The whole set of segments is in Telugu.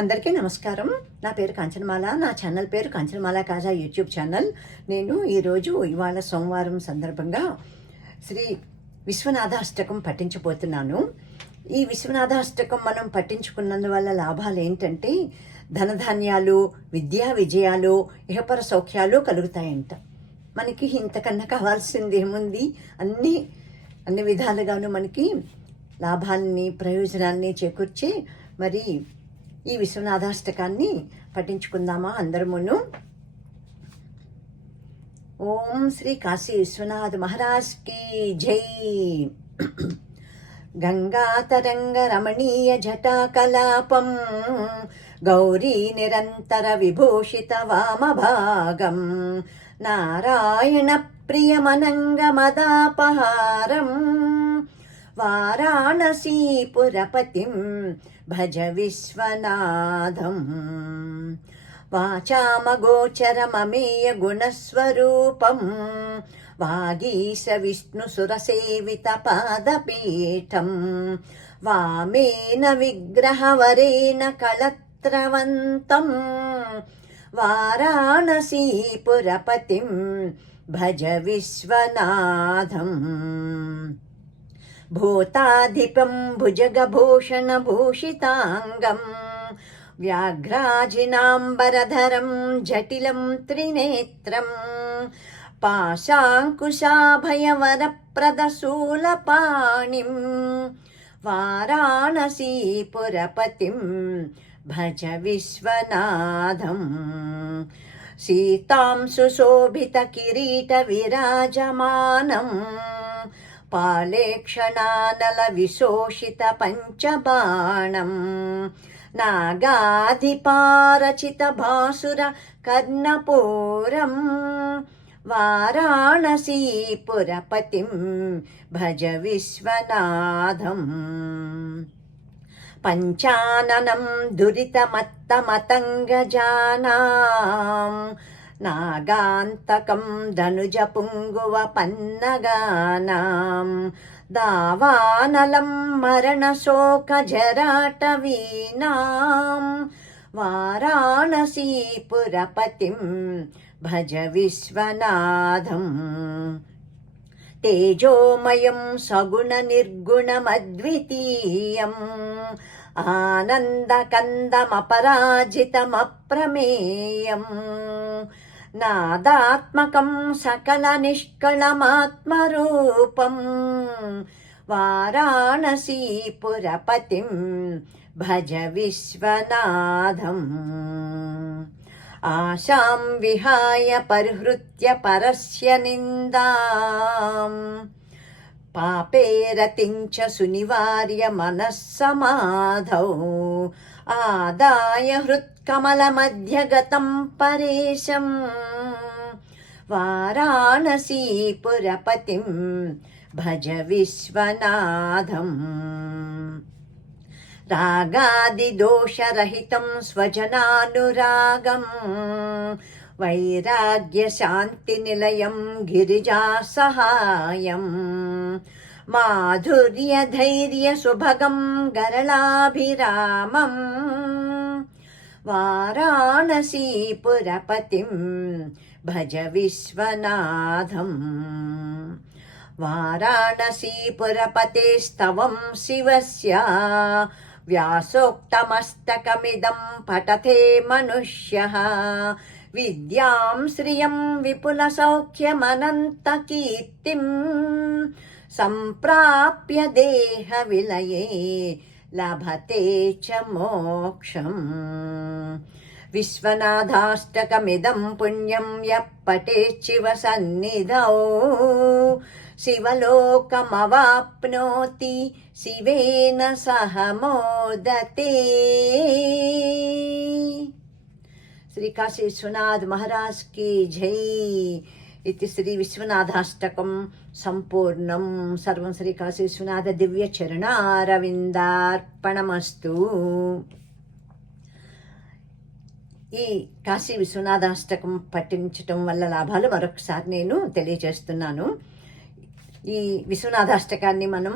అందరికీ నమస్కారం. నా పేరు కాంచనమాల. నా ఛానల్ పేరు కాంచనమాల కాజా యూట్యూబ్ ఛానల్. నేను ఈరోజు ఇవాళ సోమవారం సందర్భంగా శ్రీ విశ్వనాథాష్టకం పఠించబోతున్నాను. ఈ విశ్వనాథాష్టకం మనం పట్టించుకున్నందువల్ల లాభాలు ఏంటంటే ధనధాన్యాలు విద్యా విజయాలు ఇహపర సౌఖ్యాలు కలుగుతాయంట. మనకి ఇంతకన్నా కావాల్సింది ఏముంది? అన్నీ అన్ని విధాలుగాను మనకి లాభాల్ని ప్రయోజనాల్ని చేకూర్చి మరి ఈ విశ్వనాథాష్టకాన్ని పఠించుకుందామా అందరమును? ఓం శ్రీ కాశీ విశ్వనాథ్ మహారాజ్కి జై. గంగాతరంగ రమణీయ జటాకలాపం గౌరీ నిరంతర విభూషిత వామభాగం నారాయణ ప్రియమనంగమదాపహారం వారాణసీపురపతిం భజ విశ్వనాథం. వాచామగోచరమమేయ గుణస్వరూపం भूताधिपं भुजगभूषणभूषिताङ्गम् व्याघ्राजिनाम्बरधरं जटिलं त्रिनेत्रम् पाशाङ्कुशाभयवरप्रदशूलपाणिं वाराणसीपुरपतिं भज विश्वनाथम् सीतां सुशोभितकिरीटविराजमानम् వ్యాఘ్రాజినాంబరధరం జటిలం త్రినేత్రం పాశాంకుశాభయవరప్రదశూలపాణిం వారాణసీపురపతిం భజ విశ్వనాథం సీతాం నాగాంతకం ధనుజ పుంగువ పంచబాణం నాగాధిపారచిత భాసుర కర్ణపూరం వారాణసీపురపతిం భజ పన్నగానాం దావానలం మరణశోకజరాటవీనాం వారాణసీపురపతిం భజ విశ్వనాథం తేజోమయం సగుణనిర్గుణమద్వితీయం ఆనందకందమపరాజితమప్రమేయం. నాదాత్మకం సకల సకలనిష్కళమాత్మరూపం వారాణసీపురపతిం భజ విశ్వనాథం. ఆశాం విహాయ పరిహృత్య పరస్య నిందాం. పాపేరతించ సునివార్య మనస్సమాధౌ. ఆదాయ హృత్కమలమధ్యగతం పరేశం. వారాణసీపురపతిం భజ విశ్వనాథం. రాగాదిదోషరహితం స్వజనానురాగం. వైరాగ్యశాంతినిలయం గిరిజాసహాయం माधुर्यधैर्यसुभगं गरलाभिरामम् वाराणसीपुरपतिं भज विश्वनाथम् वाराणसीपुरपतेस्तवं शिवस्य व्यासोक्तमस्तकमिदं पठते मनुष्यः। विद्यां श्रियं विपुलसौख्यमनन्तकीर्तिं सम्प्राप्य देहविलये लभते च मोक्षम् विश्वनाथाष्टकमिदं पुण्यं यः पठेच्छिव सन्निधौ शिवलोकमवाप्नोति शिवेन सह मोदते श्री काशी विश्वनाथ महाराज की जय ఇది శ్రీ విశ్వనాథాష్టకం సంపూర్ణం సర్వం శ్రీ కాశీ విశ్వనాథ దివ్య చరణారవిందార్పణమస్తు ఈ కాశీ విశ్వనాథాష్టకం పఠించటం వల్ల లాభాలు మరొకసారి నేను తెలియజేస్తున్నాను. ఈ విశ్వనాథాష్టకాన్ని మనం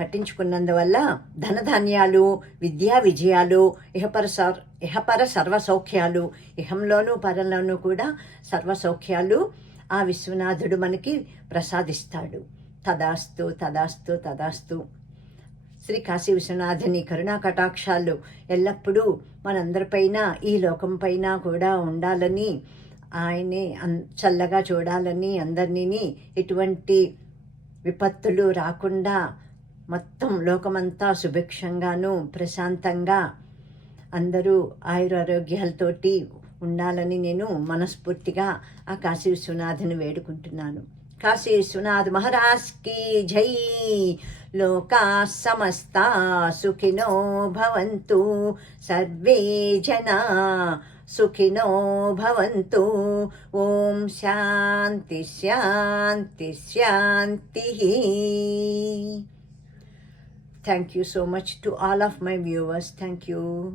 పట్టించుకున్నందువల్ల ధనధాన్యాలు విద్యా విజయాలు ఇహపర సర్ ఇహపర సర్వ సౌఖ్యాలు ఇహంలోనూ పరంలోనూ కూడా సర్వ సౌఖ్యాలు ఆ విశ్వనాథుడు మనకి ప్రసాదిస్తాడు. తదాస్తు తదాస్తు తదాస్తు. శ్రీ కాశీ విశ్వనాథుని కరుణా కటాక్షాలు ఎల్లప్పుడూ మనందరిపైన ఈ లోకం పైన కూడా ఉండాలని ఆయనే అన్- చల్లగా చూడాలని అందరినీ ఎటువంటి విపత్తులు రాకుండా మొత్తం లోకమంతా సుభిక్షంగాను ప్రశాంతంగా అందరూ ఆయురారోగ్యాలతోటి ఉండాలని నేను మనస్ఫూర్తిగా ఆ కాశీ విశ్వనాథుని వేడుకుంటున్నాను. కాశీ విశ్వనాథ్ మహారాజ్ జై. లోకా సమస్తా సుఖినో భవంతు. సర్వే జనా సుఖినో భవంతు. ఓం శాంతి శాంతి శాంతి. Thank you so much to all of my viewers thank you